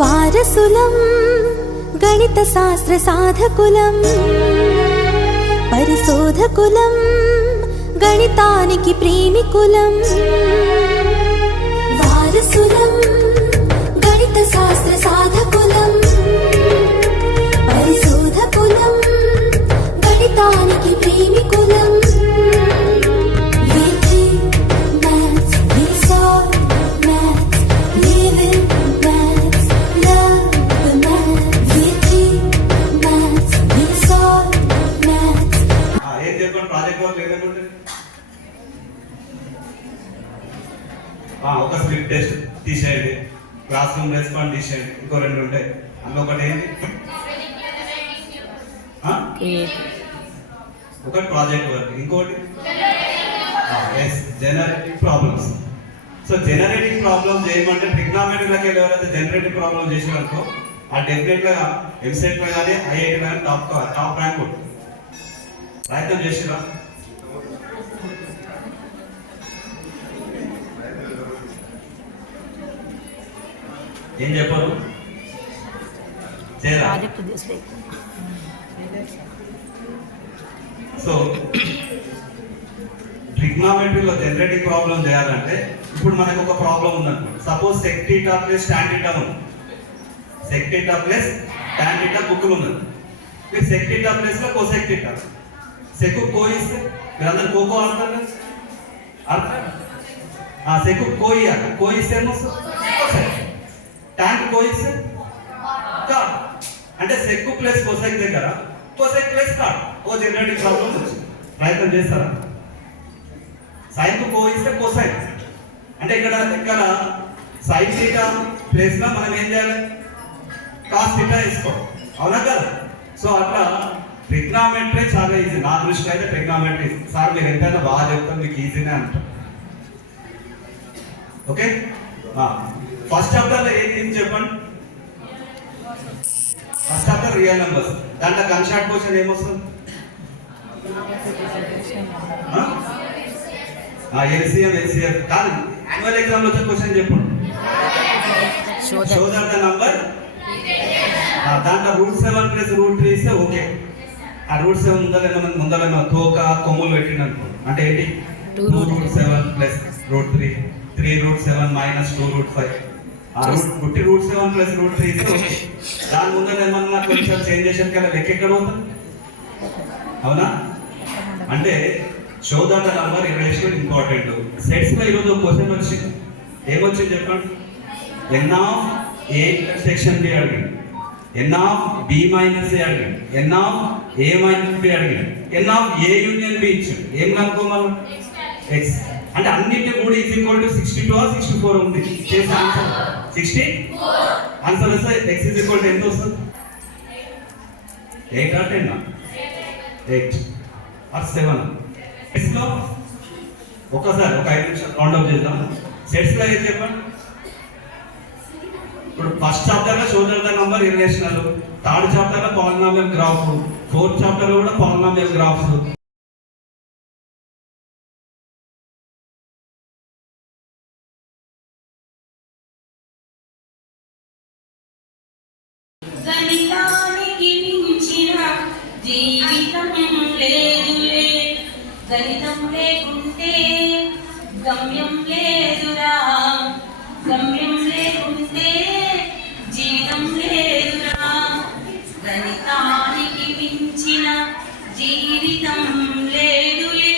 వారసులం గణిత శాస్త్ర సాధకులం, పరిశోధకులం, గణితానికి ప్రేమికులం. వారసులం గణిత శాస్త్ర సాధకులం, పరిశోధకులం, గణితానికి ప్రేమికులం. ఒక స్లిప్ టెస్ట్ తీసేయండి, క్లాస్ రూమ్ రెస్పాండ్ తీసేయండి, ఇంకో రెండు ఉంటాయి. అందులో ఒకటి ఏంటి, ఒకటి ప్రాజెక్ట్ వర్క్, ఇంకోటి generating problems. So generating problem చేయమంటే ట్రిగ్నామెట్రీలోకి ఎవరైతే జనరేటింగ్ ప్రాబ్లమ్ చేసినారనుకో ఆ డెఫినెట్గా ఎంసెట్లో కానీ ఐఐటీలో కానీ టాప్ ర్యాంక్ ఉంటుంది. ప్రయత్నం చేసిరా? ఏం చెప్పరు? సో ట్రిగ్నామెట్రీలో జనరేటింగ్ ప్రాబ్లం చేయాలంటే ఇప్పుడు మనకు ఒక ప్రాబ్లం ఉందనుకో. Suppose sec theta plus tan theta ఉంది. Sec theta plus tan theta బుక్లు ఉన్నది. మీరు సెక్ థీటా ప్లస్ లో కోసెక్ థీటా, సెక్ కో ఇస్తే మీరందరూ కోకో అంటారు. అర్థం? సెక్ కో ఇయ్యాలి, కో ఇస్తే ట్యాంక్ కోయిస్తే కాడ్ అంటే సెక్ ప్లస్ కోసెక్ దగ్గర కోసెక్ ప్లస్ కాడ్ ఓ జనరేటింగ్ ప్రాబ్లం వచ్చింది. ప్రయత్నం చేస్తారా? సైన్ కు కోయిస్తే కోసైన్ అంటే ఇక్కడ సైన్ థీటా ప్లస్ లో మనం ఏం చేయాలి? కాస్ థీటా వేసుకోవాలి. అవునా కదా? సో అట్లా ట్రిగ్నామెట్రీ చాలా ఈజీ. నా దృష్టిలో అయితే ట్రిగ్నామెట్రీ సార్ మీరు ఎంతైనా బాగా చెప్తారు, మీకు ఈజీనే అంటారు. ఓకే, ఫస్ట్ చాప్టర్ లో ఏం చెప్పండి? First chapter real numbers. దాంట్లో కన్షార్ట్ క్వశ్చన్ ఏమొస్తుంది? ఎల్సిఎం కాదు, యాన్యువల్ ఎగ్జామ్ లో వచ్చే క్వశ్చన్ చెప్పండి. Show that the number. దాంట్లో √7 ప్లస్ √3 ఇస్తే ఓకే. ఆ √7 ముందర తోక కొమ్ములు పెట్టిండు అనుకో, అంటే ఏంటి? 2√7 ప్లస్ √3, 3√7 మైనస్ 2√5. √7 ప్లస్ √3 ఇస్తే ఓకే. దాని ముందర ఏమన్నా కొంచెం చేంజ్ చేసిన కదా లెక్క ఎక్కడ పోతుంది? అవునా? అంటే show that the number relation important. Sets లో ఈరోజు క్వశ్చన్ వచ్చింది. ఏమొచ్చింది చెప్పండి? n of a intersection b అడిగింది, n of b minus a అడిగింది, n of a minus b అడిగింది, n of a union b ఇచ్చింది. ఏం కనుక్కోమని? x అంటే అన్నింటి కూడా ఈజ్ ఈక్వల్ టు 62 ఆర్ 64 ఉంది. చేసే ఆన్సర్ 64. ఆన్సర్ వస్తే x ఈజ్ ఈక్వల్ టు ఎంత వస్తుంది? 8 ఆర్ 10? 8 ఆర్ 7? సెట్స్ లో ఒకసారి ఒక 5 నిమిషాలు రౌండ్ అప్ చేద్దాం. సెట్స్ లో ఏం చెప్పండి? ఇప్పుడు ఫస్ట్ చాప్టర్ లో show that the number relational, third chapter లో పాలినామియల్ గ్రాఫ్, ఫోర్త్ చాప్టర్ లో కూడా పాలినామియల్ గ్రాఫ్స్. గణితానికి మించిన జీవితం లేదులే, గణితం లేకుంటే గమ్యం లేదురా, గమ్యం లేకుంటే జీవితం లేదురా. గణితానికి మించిన జీవితం లేదులే,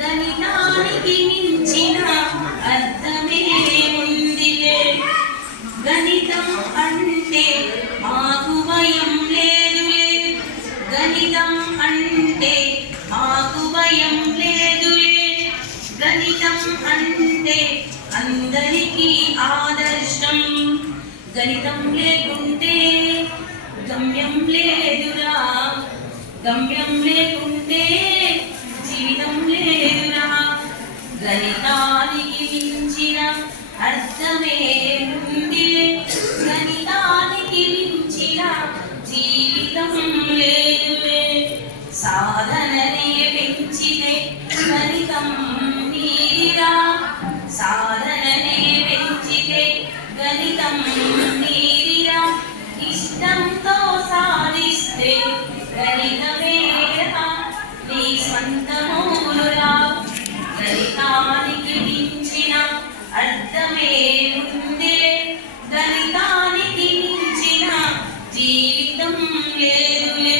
గణితానికి మించిన అర్థమే ఉందిలే. గణితం అంటే మాకు భయం లేదులే, గణితం అంటే మాకు భయం లేదులే. గణితం అంటే అందరికీ ఆదర్శం, గణితం లేకుంటే గమ్యం లేదురా, గమ్యం లేకుంటే జీవితం లేదురా, గణితానికి మించిన అర్థమే ఉందిలే, గణితానికి మించిన జీవితం లేదులే, సాధననే పెంచితే గణితం నీరిరా, సాధననే పెంచితే గణితం నీరిరా, ఇష్టంతో సాధిస్తే గణితమేరా నీ స్వంతమూలురా, గణితానికి మించిన అర్థమే ఉందిలే, గణితానికి మించిన జీవితం లేదులే,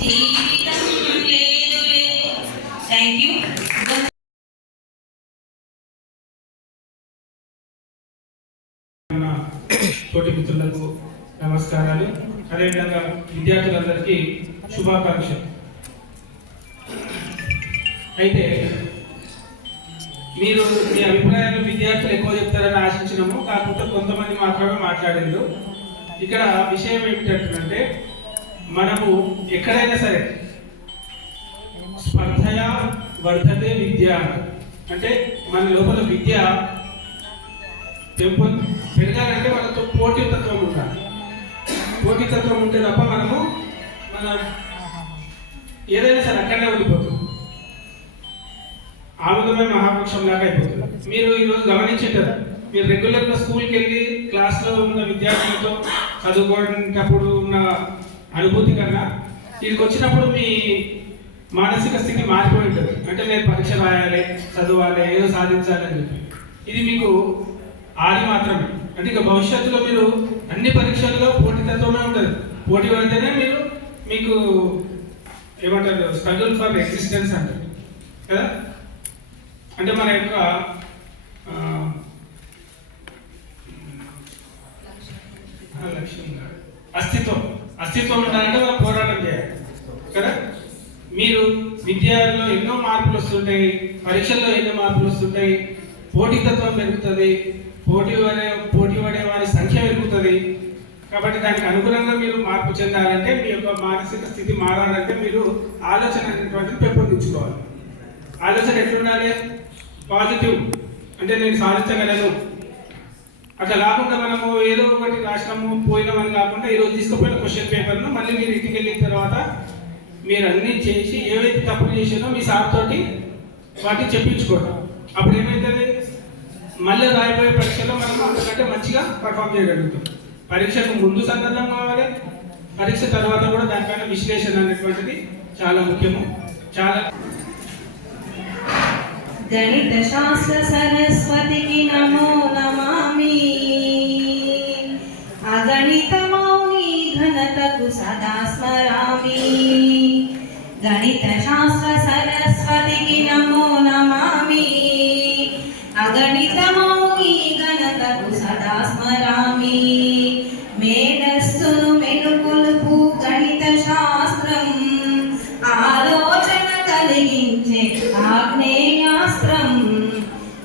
జీవితం లేదులే. Thank you. తోటి మిత్రులకు నమస్కారాలు. అదేవిధంగా విద్యార్థులందరికీ శుభాకాంక్షలు. అయితే మీరు మీ అభిప్రాయాలు విద్యార్థులు ఎక్కువ చెప్తారని ఆశించినాము, కాకపోతే కొంతమంది మాత్రమే మాట్లాడిండ్రు. ఇక్కడ విషయం ఏమిటంటే మనము ఎక్కడైనా సరే స్పర్ధయా వర్ధతే విద్య అంటే మన లోపల విద్య పెరగాలంటే మనతో పోటీతత్వం ఉండాలి. పోటీతత్వం ఉంటే తప్ప మనము మన ఏదైనా సరే అక్కడనే ఉండిపోతుంది, ఆముదమే మహాపక్షం లాగా అయిపోతుంది. మీరు ఈరోజు గమనించేటారు, మీరు రెగ్యులర్గా స్కూల్కి వెళ్ళి క్లాస్లో ఉన్న విద్యార్థులతో చదువుకునేటప్పుడు ఉన్న అనుభూతి కన్నా ఇక్కడికి వచ్చినప్పుడు మీ మానసిక స్థితి మారిపోయి ఉంటుంది. అంటే నేను పరీక్ష రాయాలి, చదవాలి, ఏదో సాధించాలి అని చెప్పి ఇది మీకు ఆది మాత్రమే. అంటే ఇక భవిష్యత్తులో మీరు అన్ని పరీక్షల్లో పోటీతత్వమే ఉంటుంది. పోటీ పడితేనే మీకు ఏమంటారు స్ట్రగుల్ ఫర్ ఎగ్జిస్టెన్స్ అంటారు కదా. అంటే మన యొక్క అస్తిత్వం ఉండాలంటే మనం పోరాటం చేయాలి కదా. మీరు విద్యలో ఎన్నో మార్పులు వస్తుంటాయి, పరీక్షల్లో ఎన్నో మార్పులు వస్తుంటాయి, పోటీతత్వం పెరుగుతుంది, పోటీ పడే వారి సంఖ్య పెరుగుతుంది. కాబట్టి దానికి అనుగుణంగా మీరు మార్పు చెందాలంటే మీ యొక్క మానసిక స్థితి మారాలంటే మీరు ఆలోచన అనేటువంటిది పెంపొందించుకోవాలి. ఆలోచన ఎట్లుండాలి? పాజిటివ్, అంటే నేను సాధించగలను. అట్లా కాకుండా మనము ఏదో ఒకటి రాష్ట్రము పోయినామని కాకుండా ఈరోజు తీసుకుపోయిన క్వశ్చన్ పేపర్ను మళ్ళీ మీరు ఇంటికి వెళ్ళిన తర్వాత మీరు అన్నీ చేసి ఏవైతే తప్పులు చేసినో మీ సార్ తోటి వాటిని చెప్పించుకోవడం. అప్పుడు ఏమవుతుంది, మళ్ళీ రాయబోయే పరీక్షలో మనం అంతకంటే మంచిగా పర్ఫామ్ చేయగలుగుతాం. పరీక్షకు ముందు సందర్భం కావాలి, పరీక్ష తర్వాత కూడా దానిపైన విశ్లేషణ అనేటువంటిది చాలా ముఖ్యము. చాలా గణిత శాస్త్ర సరస్వతికి నమో నమామి, అగణిత మౌని ఘనతకు సదా స్మరామి. గణిత శాస్త్ర సరస్వతికి నమో నమామి, అగణిత మౌని ఘనతకు సదా స్మరామి. మేధస్సును మెలుకొలుపు గణిత శాస్త్రం, ఆలోచన కలిగించే ఆగ్నేయాస్త్రం.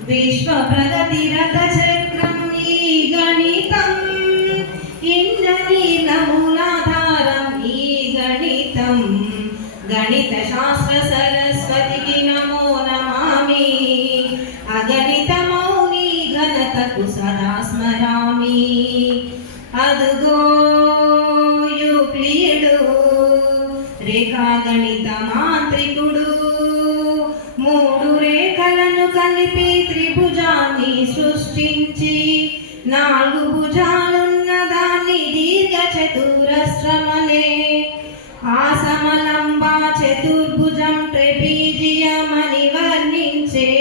విశ్వ ప్రగతి రథ చక్రం ఈ గణితం, ఇంద్రనీల మూలాధారం ఈ గణితం. గణిత శాస్త్ర సరస్వతికి నమో నమామి, అగణిత మౌని ఘనతకు సదా స్మరామి. అదుగో యూక్లియుడు రేఖా గణిత మాంత్రికుడు, మూడు రేఖలను కలిపి త్రిభుజాన్ని సృష్టించి నాలుగు భుజాలున్న దాన్ని దీర్ఘ చతురస్రమనే, ఆ సమలంబ చతుర్భుజం ట్రెపీజియం అని వర్ణించే.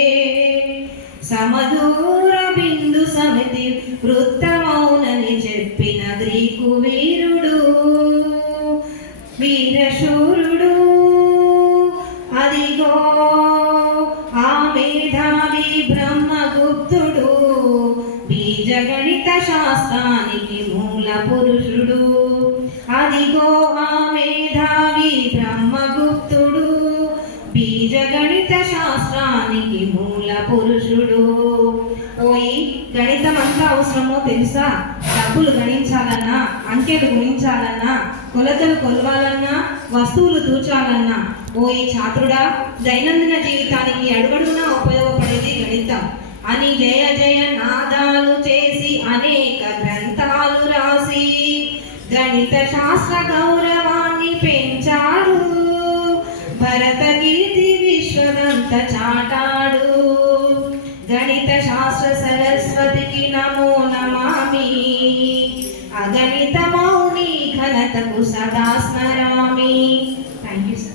సమదూర బిందు సమితి వృత్తమౌనని చెప్పిన గ్రీకు వీరుడు, వీరశూరుడు. అదిగో ఆ మేధావి బ్రహ్మగుప్తుడు, బీజగణిత శాస్త్రానికి మూల పురుషుడు. అదిగో ఆ మేధావి బ్రహ్మగుప్తుడు, బీజగణిత శాస్త్రానికి మూల పురుషుడు. పోయి గణితం అంతా అవసరమో తెలుసా? డబ్బులు గణించాలన్నా సంఖ్యలు గుణించాలన్నా, కొలతలు కొలవాలన్నా, వస్తువులు తూచాలన్నా ఓ ఈ ఛాత్రుడా, దైనందిన జీవితానికి అడుగడుగునా ఉపయోగపడేది గణితం అని జయ జయ నాదాలు చేసి అనేక గ్రంథాలు రాసి గణిత శాస్త్ర గౌరవాన్ని పెంచాడు. భరత కీర్తి విశ్వదంత చాటాడు. గణిత శాస్త్ర సరస్వతికి నమో నమామి. అగణిత మౌని ఘనతకు సదా స్మరామి. Thank you sir.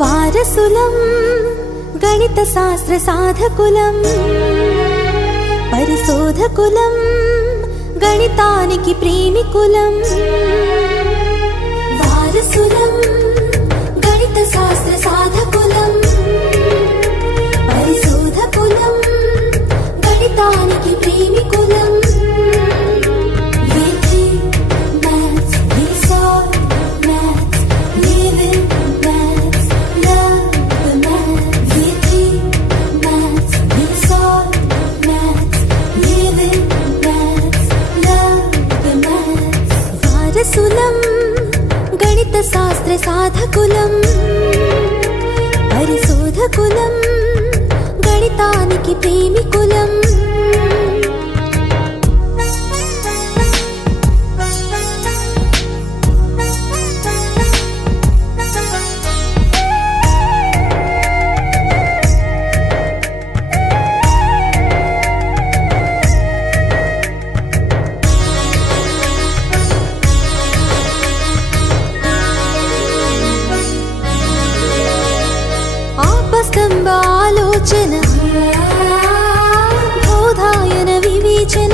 వారసులం గణిత శాస్త్ర సాధకులం, పరిశోధకులం, గణితానికి ప్రేమికులం. వారసులం గణిత శాస్త్ర సాధకులం, పరిశోధకులం, గణితానికి ప్రేమికులం. వారసులం గణిత శాస్త్ర సాధకులం, పరిశోధకులం, గణితానికి ప్రేమికులం. స్తంభ ఆలోచన, బోధాయన వివేచన,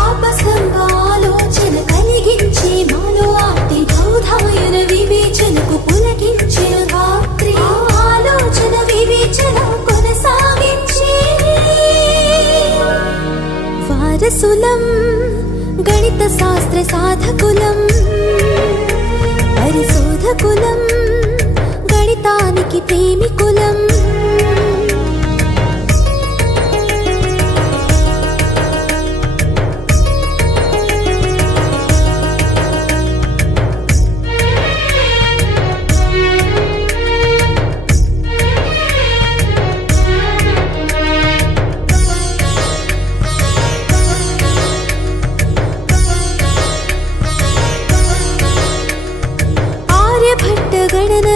ఆపస్తంభ ఆలోచన కలిగించే మాలో ఆర్తి, బోధాయన వివేచనకు పులకించిన రాత్రి, ఆలోచన వివేచన కొనసాగించే. వారసులం గణిత శాస్త్ర సాధకులం, పరిశోధకులం, గణితానికి ప్రేమికులం. ఆర్యభట్ట గణన